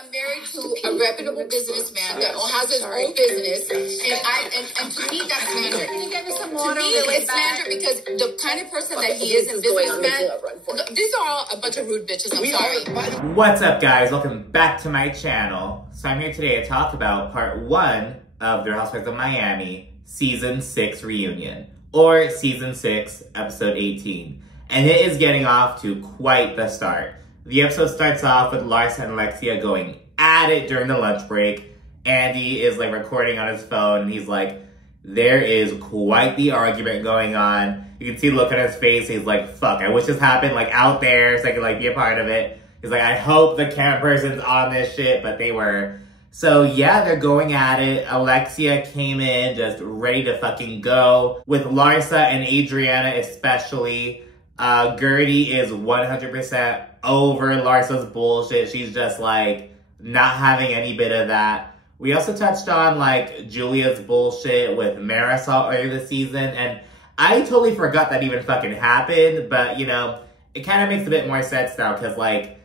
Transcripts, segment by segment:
I'm married to a reputable businessman that has his own business, and to me that's slander. Can you get me some water? To me, it's slander because the kind of person that he is in businessman. These are all a bunch of rude bitches. I'm sorry. What's up, guys? Welcome back to my channel. So I'm here today to talk about part 1 of The Real Housewives of Miami Season 6 reunion, or Season 6, Episode 18. And it is getting off to quite the start. The episode starts off with Larsa and Alexia going at it during the lunch break. Andy is like recording on his phone and he's like, there is quite the argument going on. You can see the look on his face. He's like, fuck, I wish this happened like out there so I could like be a part of it. He's like, I hope the camera person's on this shit, but they were. So yeah, they're going at it. Alexia came in just ready to fucking go. With Larsa and Adriana especially. Gertie is 100% over Larsa's bullshit. She's just like not having any bit of that. We also touched on like Julia's bullshit with Marisol earlier this season, and I totally forgot that even fucking happened, but you know, it kind of makes a bit more sense now because like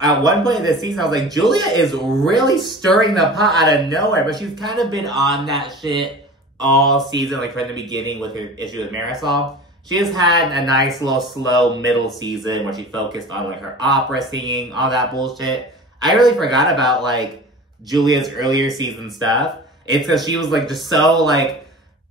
at one point in this season I was like, Julia is really stirring the pot out of nowhere, but she's kind of been on that shit all season, like from the beginning with her issue with Marisol. She has had a nice little slow middle season where she focused on like her opera singing, all that bullshit. I really forgot about like Julia's earlier season stuff. It's because she was like just so like,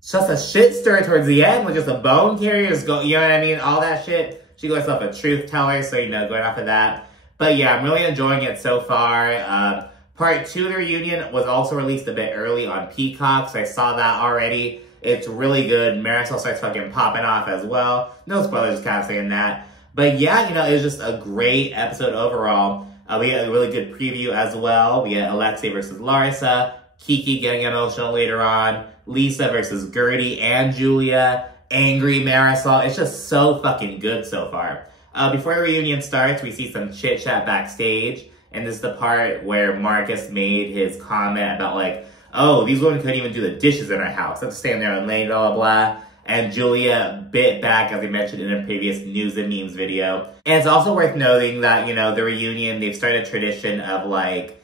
just a shit stirrer towards the end with just a bone carriers go, you know what I mean? All that shit. She calls herself a truth teller, so you know, going off of that. But yeah, I'm really enjoying it so far. Part 2 of the reunion was also released a bit early on Peacock, so I saw that already. It's really good. Marisol starts fucking popping off as well. No spoilers, just kind of saying that. But yeah, you know, it was just a great episode overall. We had a really good preview as well. We had Alexia versus Larsa, Kiki getting emotional later on, Lisa versus Gertie and Julia, angry Marisol. It's just so fucking good so far. Before the reunion starts, we see some chit-chat backstage. And this is the part where Marcus made his comment about like, oh, these women couldn't even do the dishes in our house. They have to stand there and lay, blah, blah, blah. And Julia bit back, as I mentioned in a previous News and Memes video. And it's also worth noting that, you know, the reunion, they've started a tradition of, like,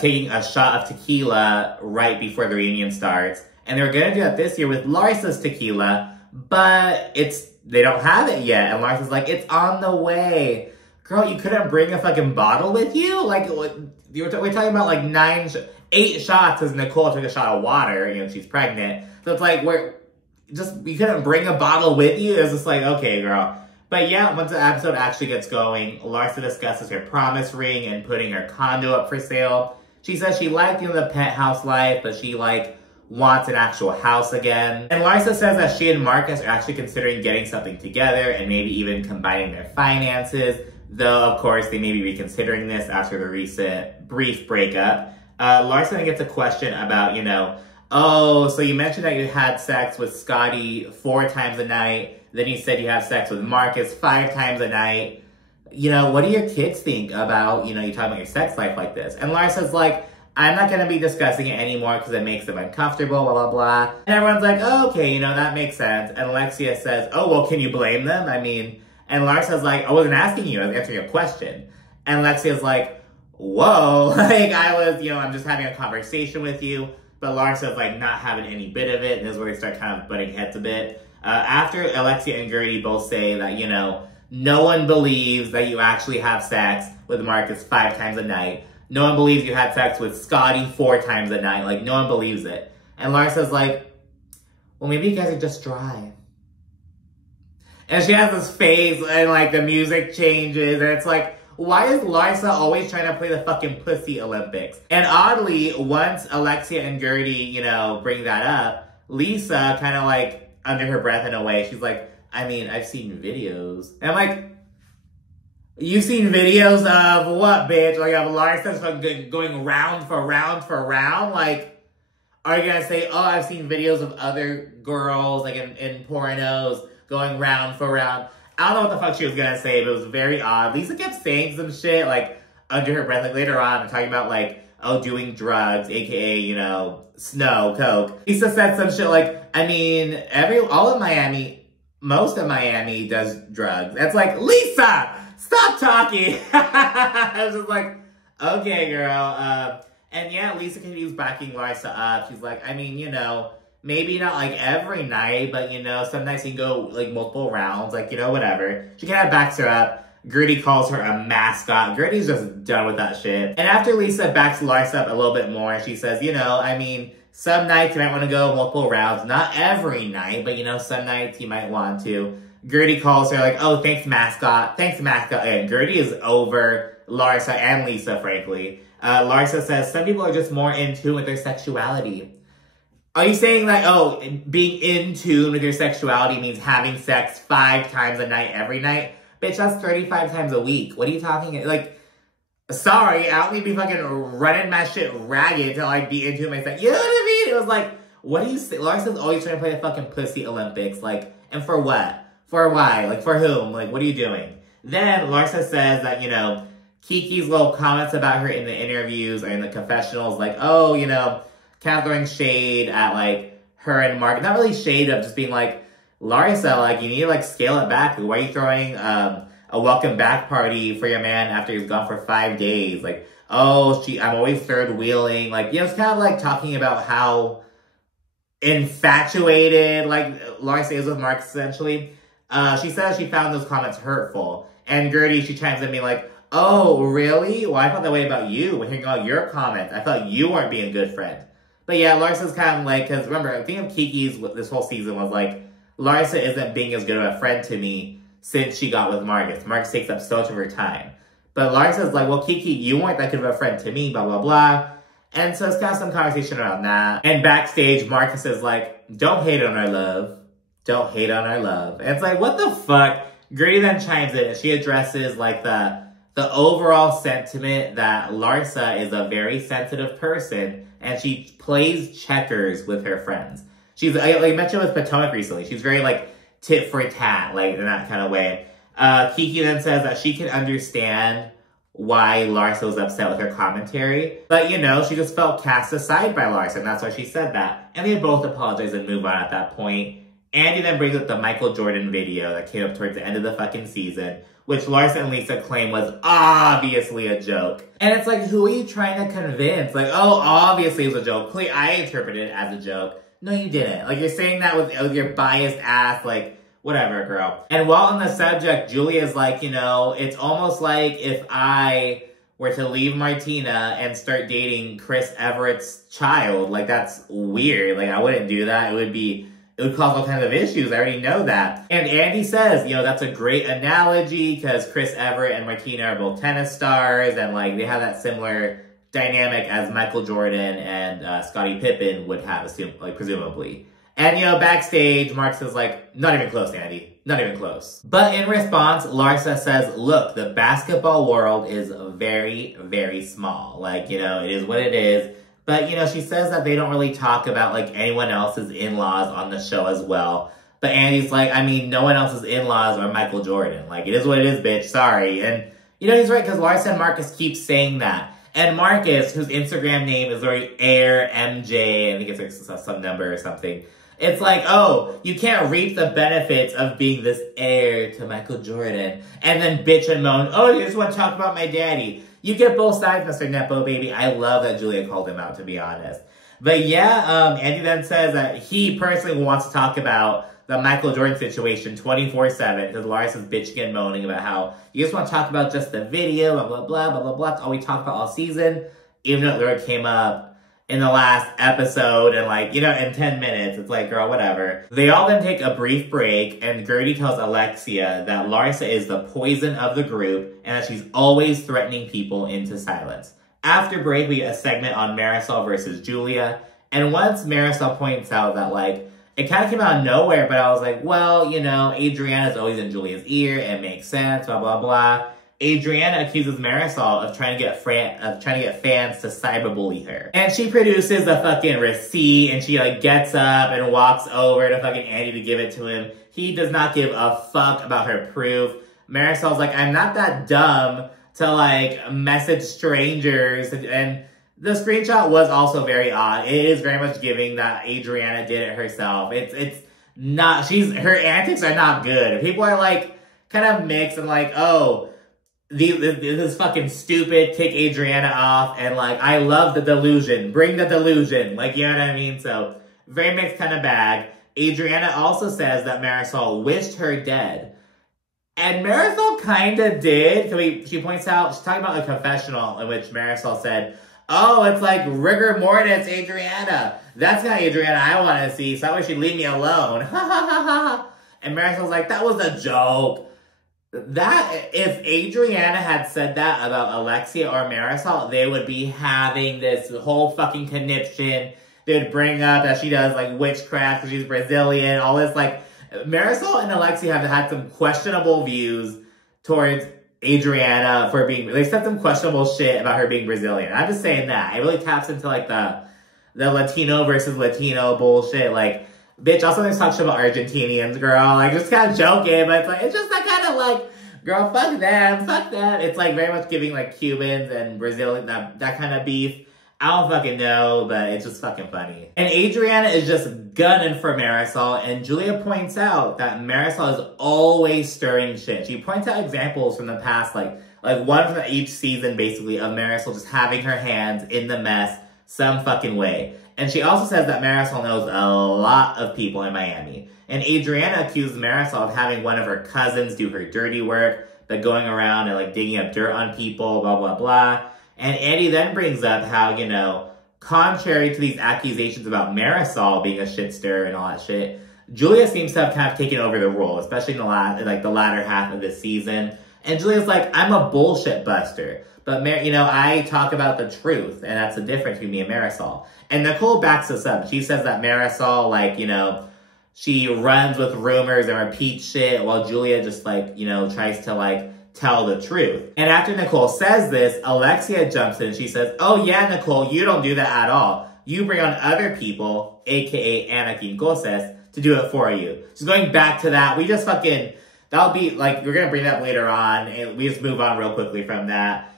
taking a shot of tequila right before the reunion starts. And they're going to do that this year with Larsa's tequila, but they don't have it yet. And Larsa's like, it's on the way. Girl, you couldn't bring a fucking bottle with you? Like, we're talking about, like, 8 shots as Nicole took a shot of water, you know, she's pregnant. So it's like, you couldn't bring a bottle with you? It's just like, okay, girl. But yeah, once the episode actually gets going, Larsa discusses her promise ring and putting her condo up for sale. She says she liked, you know, the penthouse life, but she, like, wants an actual house again. And Larsa says that she and Marcus are actually considering getting something together and maybe even combining their finances. Though, of course, they may be reconsidering this after the recent brief breakup. Larsa gets a question about, you know, oh, so you mentioned that you had sex with Scotty 4 times a night. Then you said you have sex with Marcus 5 times a night. You know, what do your kids think about, you know, you talking about your sex life like this? And Larsa's like, I'm not going to be discussing it anymore because it makes them uncomfortable, blah, blah, blah. And everyone's like, oh, okay, you know, that makes sense. And Alexia says, oh, well, can you blame them? I mean, and Larsa's like, I wasn't asking you, I was answering a question. And Alexia's like, whoa, like I was, you know, I'm just having a conversation with you. But Larsa's like not having any bit of it. And this is where they start kind of butting heads a bit. After Alexia and Gertie both say that, you know, no one believes that you actually have sex with Marcus 5 times a night. No one believes you had sex with Scotty 4 times a night. Like, no one believes it. And Larsa's like, well, maybe you guys are just dry. And she has this face and like the music changes. And it's like, why is Larsa always trying to play the fucking pussy Olympics? And oddly, once Alexia and Gertie, you know, bring that up, Lisa kind of like under her breath in a way, she's like, I mean, I've seen videos. And I'm like, you've seen videos of what, bitch? Like, of Larsa going round for round for round? Like, are you gonna say, oh, I've seen videos of other girls, like in pornos, going round for round? I don't know what the fuck she was gonna say, but it was very odd. Lisa kept saying some shit, like, under her breath, like, later on, and talking about, like, oh, doing drugs, aka, you know, snow, coke. Lisa said some shit like, I mean, most of Miami does drugs. That's like, Lisa, stop talking. I was just like, Okay, girl. And yeah, Lisa continues backing Larsa up. She's like, I mean, you know, maybe not like every night, but you know, some nights you can go like multiple rounds, like, you know, whatever. She kind of backs her up. Gertie calls her a mascot. Gertie's just done with that shit. And after Lisa backs Larsa up a little bit more, she says, you know, I mean, some nights you might want to go multiple rounds. Not every night, but you know, some nights you might want to. Gertie calls her like, oh, thanks, mascot. Thanks, mascot. And Gertie is over Larsa and Lisa, frankly. Larsa says, some people are just more in tune with their sexuality. Are you saying that, oh, being in tune with your sexuality means having sex 5 times a night every night? Bitch, that's 35 times a week. What are you talking about? Like, sorry, I don't need to be fucking running my shit ragged to, like, be into my sex. You know what I mean? It was like, what do you say? Larsa's always trying to play the fucking pussy Olympics. Like, and for what? For why? Like, for whom? Like, what are you doing? Then Larsa says that, you know, Kiki's little comments about her in the interviews or in the confessionals, like, oh, you know, kind of throwing shade at, like, her and Mark. Not really shade, but just being like, Larsa, like, you need to, like, scale it back. Why are you throwing a welcome back party for your man after he's gone for 5 days? Like, oh, I'm always third wheeling. Like, you know, it's kind of like talking about how infatuated, like, Larsa is with Mark, essentially. She says she found those comments hurtful. And Gertie, she chimes in, being like, oh, really? Well, I thought that way about you when hearing all your comments. I thought you weren't being a good friend. But yeah, Larsa's kind of like, because remember, I think of Kiki's this whole season was like, Larsa isn't being as good of a friend to me since she got with Marcus. Marcus takes up so much of her time. But Larsa's like, well, Kiki, you weren't that good of a friend to me, blah, blah, blah. And so it's kind of some conversation around that. And backstage, Marcus is like, don't hate on our love. Don't hate on our love. And it's like, what the fuck? Gertie then chimes in and she addresses like the overall sentiment that Larsa is a very sensitive person and she plays checkers with her friends. She's, like I mentioned with Potomac recently, she's very like tit for tat, like in that kind of way. Kiki then says that she can understand why Larsa was upset with her commentary. But, you know, she just felt cast aside by Larsa, and that's why she said that. And they both apologize and move on at that point. Andy then brings up the Michael Jordan video that came up towards the end of the fucking season, which Larsa and Lisa claim was obviously a joke. And it's like, who are you trying to convince? Like, oh, obviously it was a joke. Clearly, I interpreted it as a joke. No, you didn't. Like, you're saying that with your biased ass, like, whatever, girl. And while on the subject, Julia's like, you know, it's almost like if I were to leave Martina and start dating Chris Everett's child. Like, that's weird. Like, I wouldn't do that. It would cause all kinds of issues. I already know that. And Andy says, you know, that's a great analogy because Chris Everett and Martina are both tennis stars and, like, they have that similar dynamic as Michael Jordan and Scottie Pippen would have, presumably. And, you know, backstage, Mark says, like, not even close, Andy. Not even close. But in response, Larsa says, look, the basketball world is very, very small. Like, you know, it is what it is. But, you know, she says that they don't really talk about, like, anyone else's in-laws on the show as well. But Andy's like, I mean, no one else's in-laws are Michael Jordan. Like, it is what it is, bitch. Sorry. And, you know, he's right, because Larsa and Marcus keep saying that. And Marcus, whose Instagram name is very Air MJ, I think it's like some number or something. It's like, oh, you can't reap the benefits of being this heir to Michael Jordan. And then bitch and moan, oh, you just want to talk about my daddy. You get both sides, Mr. Nepo, baby. I love that Julia called him out, to be honest. But yeah, Andy then says that he personally wants to talk about the Michael Jordan situation 24/7 because Larsa's bitching and moaning about how you just want to talk about just the video, blah, blah, blah, blah, blah, blah. That's all we talk about all season. Even though it literally came up in the last episode and, like, you know, in 10 minutes. It's like, girl, whatever. They all then take a brief break and Gertie tells Alexia that Larsa is the poison of the group and that she's always threatening people into silence. After break, we get a segment on Marisol versus Julia. And once Marisol points out that, like, it kind of came out of nowhere, but I was like, well, you know, Adriana's always in Julia's ear. It makes sense, blah, blah, blah. Adriana accuses Marisol of trying to get fans to cyberbully her. And she produces the fucking receipt, and she, like, gets up and walks over to fucking Andy to give it to him. He does not give a fuck about her proof. Marisol's like, I'm not that dumb to, like, message strangers. And the screenshot was also very odd. It is very much giving that Adriana did it herself. It's not, her antics are not good. People are, like, kind of mixed and like, oh, this fucking stupid, kick Adriana off, and like, I love the delusion. Bring the delusion. Like, you know what I mean? So, very mixed kind of bag. Adriana also says that Marisol wished her dead. And Marisol kind of did. She points out, she's talking about a confessional in which Marisol said, oh, it's like rigor mortis, Adriana. That's not Adriana I want to see, so that way she'd leave me alone. Ha ha ha ha. And Marisol's like, that was a joke. If Adriana had said that about Alexia or Marisol, they would be having this whole fucking conniption. They would bring up that she does, like, witchcraft because she's Brazilian, all this, like, Marisol and Alexia have had some questionable views towards Adriana for being, they said some questionable shit about her being Brazilian. I'm just saying that. It really taps into, like, the Latino versus Latino bullshit, like, bitch, also there's talk shit about Argentinians, girl. Like, just kind of joking, but it's like, it's just that kind of like, girl, fuck them, fuck them. It's like very much giving like Cubans and Brazilian, that kind of beef. I don't fucking know, but it's just fucking funny. And Adriana is just gunning for Marisol, and Julia points out that Marisol is always stirring shit. She points out examples from the past, like one from each season, basically, of Marisol just having her hands in the mess some fucking way. And she also says that Marisol knows a lot of people in Miami. And Adriana accused Marisol of having one of her cousins do her dirty work, but going around and like digging up dirt on people, blah, blah, blah. And Andy then brings up how, you know, contrary to these accusations about Marisol being a shit stirrer and all that shit, Julia seems to have kind of taken over the role, especially in the latter half of this season. And Julia's like, I'm a bullshit buster. But, you know, I talk about the truth, and that's the difference between me and Marisol. And Nicole backs us up. She says that Marisol, like, you know, she runs with rumors and repeats shit, while Julia just, like, you know, tries to, like, tell the truth. And after Nicole says this, Alexia jumps in and she says, oh, yeah, Nicole, you don't do that at all. You bring on other people, a.k.a. Ana Quincoses, to do it for you. Just going back to that, we just fucking, that'll be, like, we're going to bring that up later on, and we just move on real quickly from that.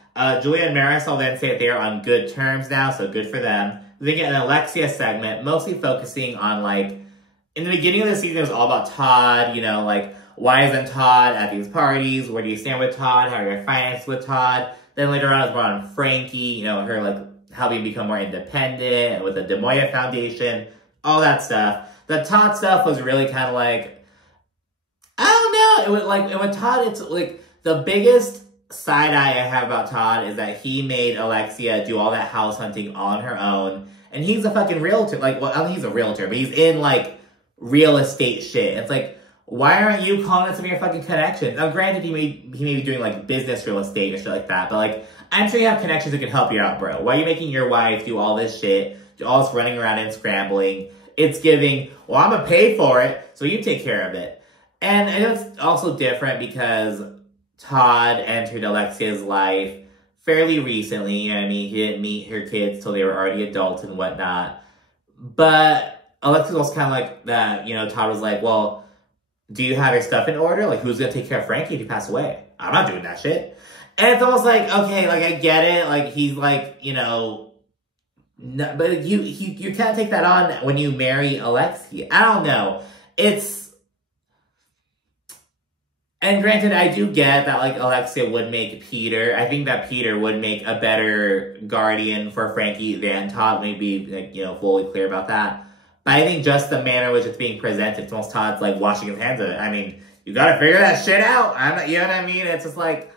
Julia and Marisol then say that they are on good terms now, so good for them. They get an Alexia segment, mostly focusing on, like, in the beginning of the season, it was all about Todd, you know, like, why isn't Todd at these parties? Where do you stand with Todd? How are your finances with Todd? Then later on, it was more on Frankie, you know, her, like, helping become more independent with the De Moya Foundation, all that stuff. The Todd stuff was really kind of like, I don't know. It was like, and with Todd, it's like, the biggest side eye I have about Todd is that he made Alexia do all that house hunting on her own. And he's a fucking realtor. Like, well, I don't think he's a realtor, but he's in, like, real estate shit. It's like, why aren't you calling us some of your fucking connections? Now, granted, he may be doing, like, business real estate or shit like that, but, like, I'm sure you have connections that can help you out, bro. Why are you making your wife do all this shit, do all this running around and scrambling? It's giving, well, I'm gonna pay for it, so you take care of it. And it's also different because Todd entered Alexia's life fairly recently. You know what I mean? He didn't meet her kids till they were already adults and whatnot. But Alexia's also kind of like that, you know, Todd was like, well, do you have your stuff in order? Like, who's going to take care of Frankie if you pass away? I'm not doing that shit. And it's almost like, okay, like, I get it. Like, he's like, you know, no, but you can't take that on when you marry Alexia. I don't know. And granted, I do get that, like, Alexia would make Peter. I think that Peter would make a better guardian for Frankie than Todd. Maybe, like, you know, fully clear about that. But I think just the manner in which it's being presented, it's almost Todd's, like, washing his hands of it. I mean, you gotta figure that shit out. You know what I mean? It's just like,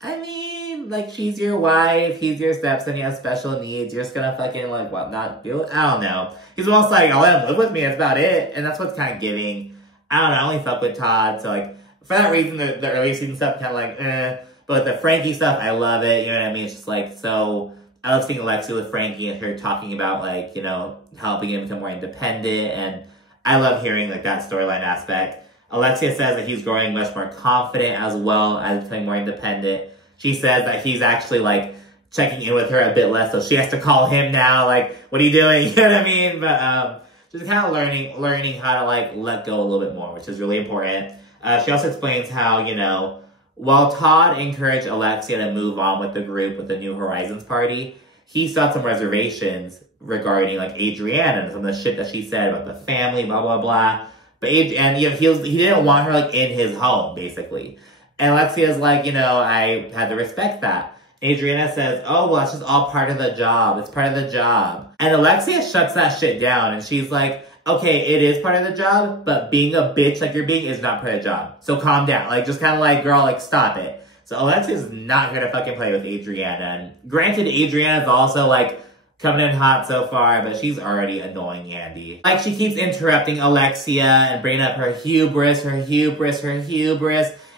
I mean, like, she's your wife, he's your stepson, he has special needs. You're just gonna fucking, like, what, not do it? I don't know. He's almost like, I'll let him live with me, that's about it. And that's what's kind of giving. I don't know, I only fuck with Todd, so, like, for that reason, the early season stuff kind of like, eh. But the Frankie stuff, I love it. You know what I mean? It's just like, so, I love seeing Alexia with Frankie and her talking about, like, you know, helping him become more independent. And I love hearing, like, that storyline aspect. Alexia says that he's growing much more confident as well as becoming more independent. She says that he's actually, like, checking in with her a bit less, so she has to call him now, like, what are you doing? You know what I mean? But just kind of learning how to, like, let go a little bit more, which is really important. She also explains how, you know, while Todd encouraged Alexia to move on with the group with the New Horizons party, he still had some reservations regarding, like, Adriana and some of the shit that she said about the family, blah, blah, blah. But, and, you know, he didn't want her, like, in his home, basically. And Alexia's like, you know, I had to respect that. Adriana says, oh, well, it's just all part of the job. It's part of the job. And Alexia shuts that shit down. And she's like, okay, it is part of the job, but being a bitch like you're being is not part of the job. So calm down. Like, just kind of like, girl, like, stop it. So Alexia's not gonna fucking play with Adriana. And granted, Adriana's also, like, coming in hot so far, but she's already annoying Andy. Like, she keeps interrupting Alexia and bringing up her hubris. And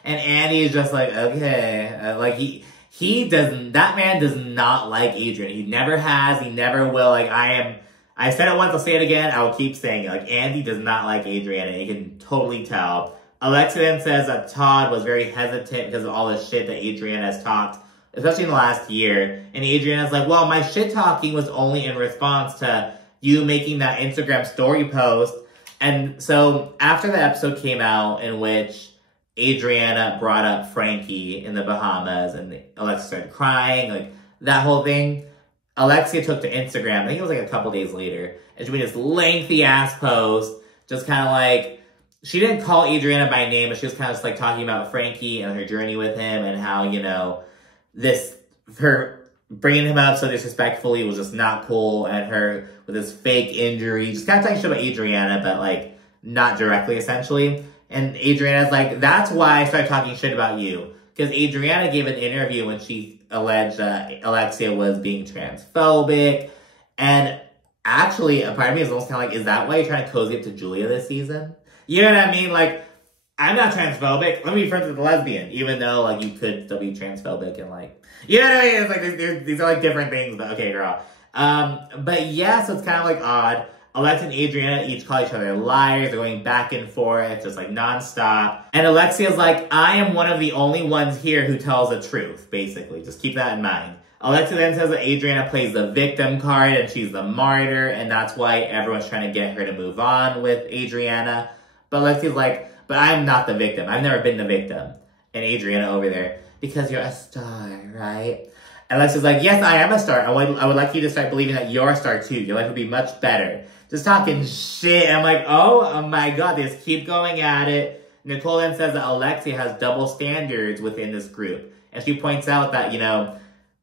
Andy is just like, okay. Like, that man does not like Adriana. He never has, he never will. Like, I said it once, I'll say it again, I will keep saying it. Like, Andy does not like Adriana, you can totally tell. Alexia then says that Todd was very hesitant because of all the shit that Adriana has talked, especially in the last year. And Adriana's like, well, my shit talking was only in response to you making that Instagram story post. And so after the episode came out in which Adriana brought up Frankie in the Bahamas and Alexia started crying, like that whole thing, Alexia took to Instagram, I think it was like a couple days later, and she made this lengthy ass post, just kind of like, she didn't call Adriana by name, but she was kind of just like talking about Frankie and her journey with him and how, you know, her bringing him up so disrespectfully was just not cool, and her with this fake injury, just kind of talking shit about Adriana, but like not directly essentially. And Adriana's like, that's why I started talking shit about you. Because Adriana gave an interview when she alleged that Alexia was being transphobic. And actually, a part of me is almost kind of like, is that why you're trying to cozy up to Julia this season? You know what I mean? Like, I'm not transphobic. Let me be friends with a lesbian. Even though, like, you could still be transphobic and, like, you know what I mean? It's like, these are, like, different things, but okay, girl. But yeah, so it's kind of, like, odd. Alexia and Adriana each call each other liars. They're going back and forth, just, like, nonstop. And Alexia's like, I am one of the only ones here who tells the truth, basically. Just keep that in mind. Alexia then says that Adriana plays the victim card and she's the martyr, and that's why everyone's trying to get her to move on with Adriana. But Alexia's like, but I'm not the victim. I've never been the victim. And Adriana over there, because you're a star, right? And Alexia's like, yes, I am a star. I would like you to start believing that you're a star too. Your life would be much better. Just talking shit. I'm like, oh my God, they just keep going at it. Nepola then says that Alexia has double standards within this group. And she points out that, you know,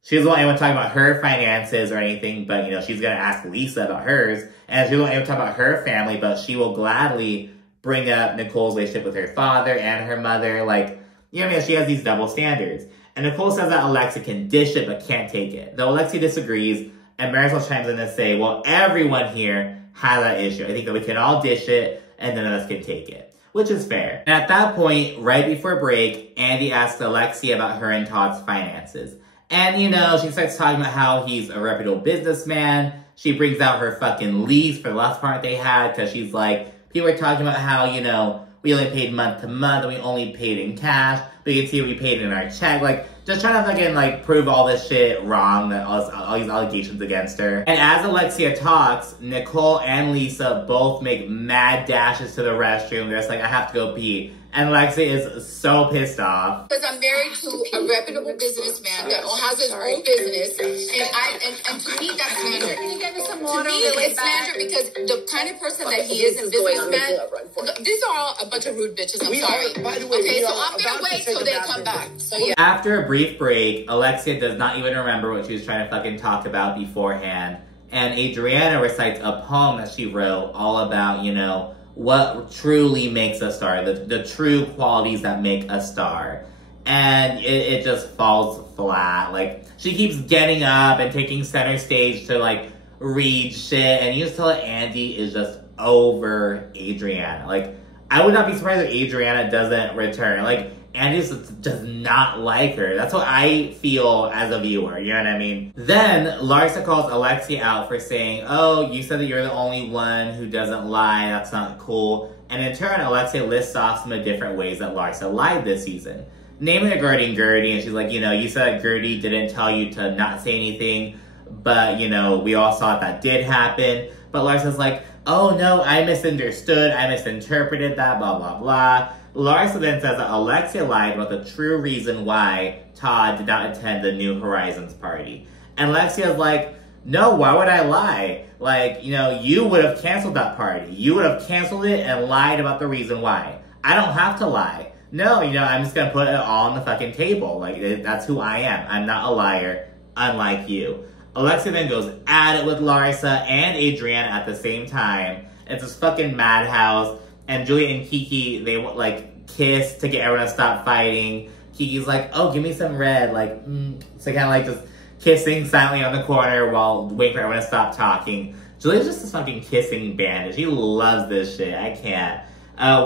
she doesn't want anyone talking about her finances or anything, but, you know, she's going to ask Lisa about hers. And she doesn't want anyone talking about her family, but she will gladly bring up Nicole's relationship with her father and her mother. Like, you know what I mean? She has these double standards. And Nicole says that Alexia can dish it but can't take it. Though Alexia disagrees, and Marisol chimes in to say, well, everyone here has that issue. I think that we can all dish it, and none of us can take it. Which is fair. And at that point, right before break, Andy asks Alexia about her and Todd's finances. And, you know, she starts talking about how he's a reputable businessman. She brings out her fucking lease for the last part they had, because she's like, people are talking about how, you know, we only paid month to month, and we only paid in cash. We can see we paid in our check. Like, just trying to fucking, like, prove all this shit wrong, that all these allegations against her. And as Alexia talks, Nicole and Lisa both make mad dashes to the restroom. They're just like, I have to go pee. And Alexia is so pissed off. Because I'm married to a reputable businessman that has his own business, and to me that's slander. To me, it's slander because the kind of person that he is in businessman, these are all a bunch of rude bitches. I'm sorry. Okay, so I'm gonna wait till they come back. So yeah. After a brief break, Alexia does not even remember what she was trying to fucking talk about beforehand, and Adriana recites a poem that she wrote all about, you know, what truly makes a star, the true qualities that make a star. And it just falls flat. Like, she keeps getting up and taking center stage to, like, read shit, and you just tell that Andy is just over Adriana. Like, I would not be surprised if Adriana doesn't return. Like, Andy just does not like her. That's what I feel as a viewer, you know what I mean? Then, Larsa calls Alexia out for saying, oh, you said that you're the only one who doesn't lie, that's not cool. And in turn, Alexia lists off some of the different ways that Larsa lied this season. Namely regarding Gertie, and she's like, you know, you said that Gertie didn't tell you to not say anything, but, you know, we all saw that did happen. But Larsa's like, oh no, I misunderstood, I misinterpreted that, blah, blah, blah. Larsa then says that Alexia lied about the true reason why Todd did not attend the New Horizons party. And Alexia's like, no, why would I lie? Like, you know, you would have canceled that party. You would have canceled it and lied about the reason why. I don't have to lie. no, you know, I'm just gonna put it all on the fucking table. Like, that's who I am. I'm not a liar, unlike you. Alexia then goes at it with Larsa and Adriana at the same time. It's this fucking madhouse. And Julia and Kiki, they like kiss to get everyone to stop fighting. Kiki's like, oh, give me some red. Like, So kind of like just kissing silently on the corner while waiting for everyone to stop talking. Julia's just this fucking kissing bandit. She loves this shit. I can't.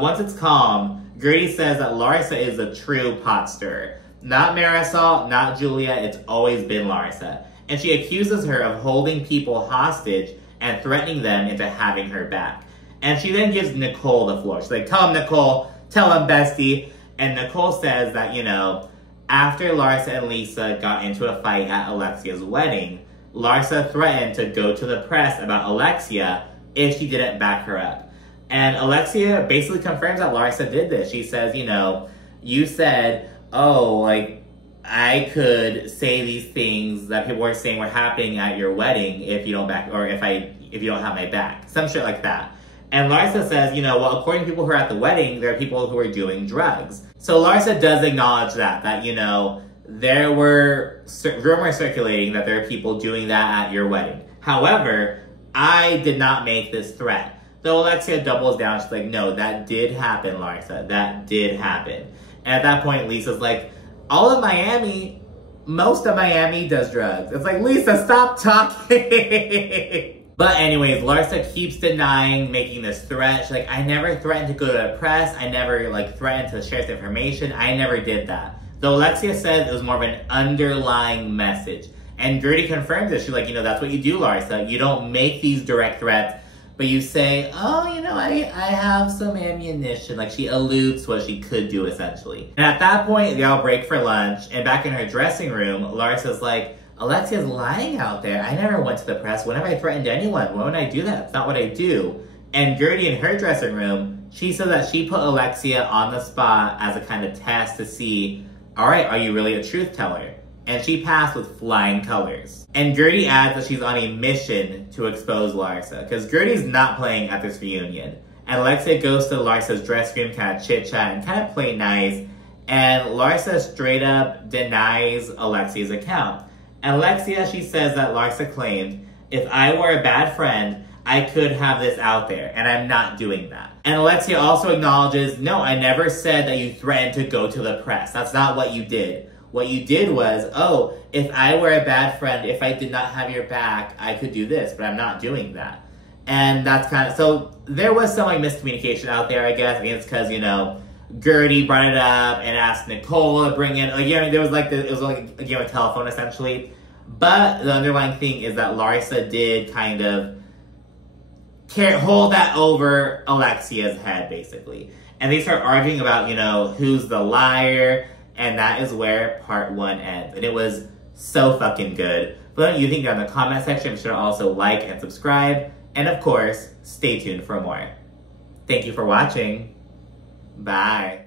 Once it's calm, Gertie says that Larsa is a true pot stirrer. Not Marisol, not Julia, it's always been Larsa. And she accuses her of holding people hostage and threatening them into having her back. And she then gives Nicole the floor. She's like, tell him, Nicole, tell him, bestie. And Nicole says that, you know, after Larsa and Lisa got into a fight at Alexia's wedding, Larsa threatened to go to the press about Alexia if she didn't back her up. And Alexia basically confirms that Larsa did this. She says, you know, you said, oh, like, I could say these things that people were saying were happening at your wedding if you don't back, or if you don't have my back. Some shit like that. And Larsa says, you know, well, according to people who are at the wedding, there are people who are doing drugs. So Larsa does acknowledge that, you know, there were rumors circulating that there are people doing that at your wedding. However, I did not make this threat. Though Alexia doubles down, she's like, no, that did happen, Larsa. That did happen. And at that point, Lisa's like, all of Miami, most of Miami does drugs. It's like, Lisa, stop talking. But anyways, Larsa keeps denying making this threat. She's like, I never threatened to go to the press. I never, like, threatened to share this information. I never did that. Though Alexia says it was more of an underlying message. And Gertie confirms it. She's like, you know, that's what you do, Larsa. You don't make these direct threats, but you say, oh, you know, I have some ammunition. Like, she alludes to what she could do, essentially. And at that point, they all break for lunch. And back in her dressing room, Larsa's like, Alexia's lying out there. I never went to the press. Whenever I threatened anyone, why would I do that? It's not what I do. And Gertie in her dressing room, she said that she put Alexia on the spot as a kind of test to see, all right, are you really a truth teller? And she passed with flying colors. And Gertie adds that she's on a mission to expose Larsa, because Gertie's not playing at this reunion. And Alexia goes to Larsa's dressing room, kind of chit-chat and kind of play nice. And Larsa straight up denies Alexia's account. And Alexia, she says that Larsa claimed, if I were a bad friend, I could have this out there, and I'm not doing that. And Alexia also acknowledges, no, I never said that you threatened to go to the press. That's not what you did. What you did was, oh, if I were a bad friend, if I did not have your back, I could do this, but I'm not doing that. And that's kind of, so there was some like miscommunication out there, I guess. I think it's because, you know, Gertie brought it up and asked Nepola to bring it. Like, yeah, there was like, it was like a game of telephone, essentially. But the underlying thing is that Larsa did kind of hold that over Alexia's head, basically. And they start arguing about, you know, who's the liar. And that is where part 1 ends. And it was so fucking good. But what you think down in the comment section. Be sure to also like and subscribe. And of course, stay tuned for more. Thank you for watching. Bye.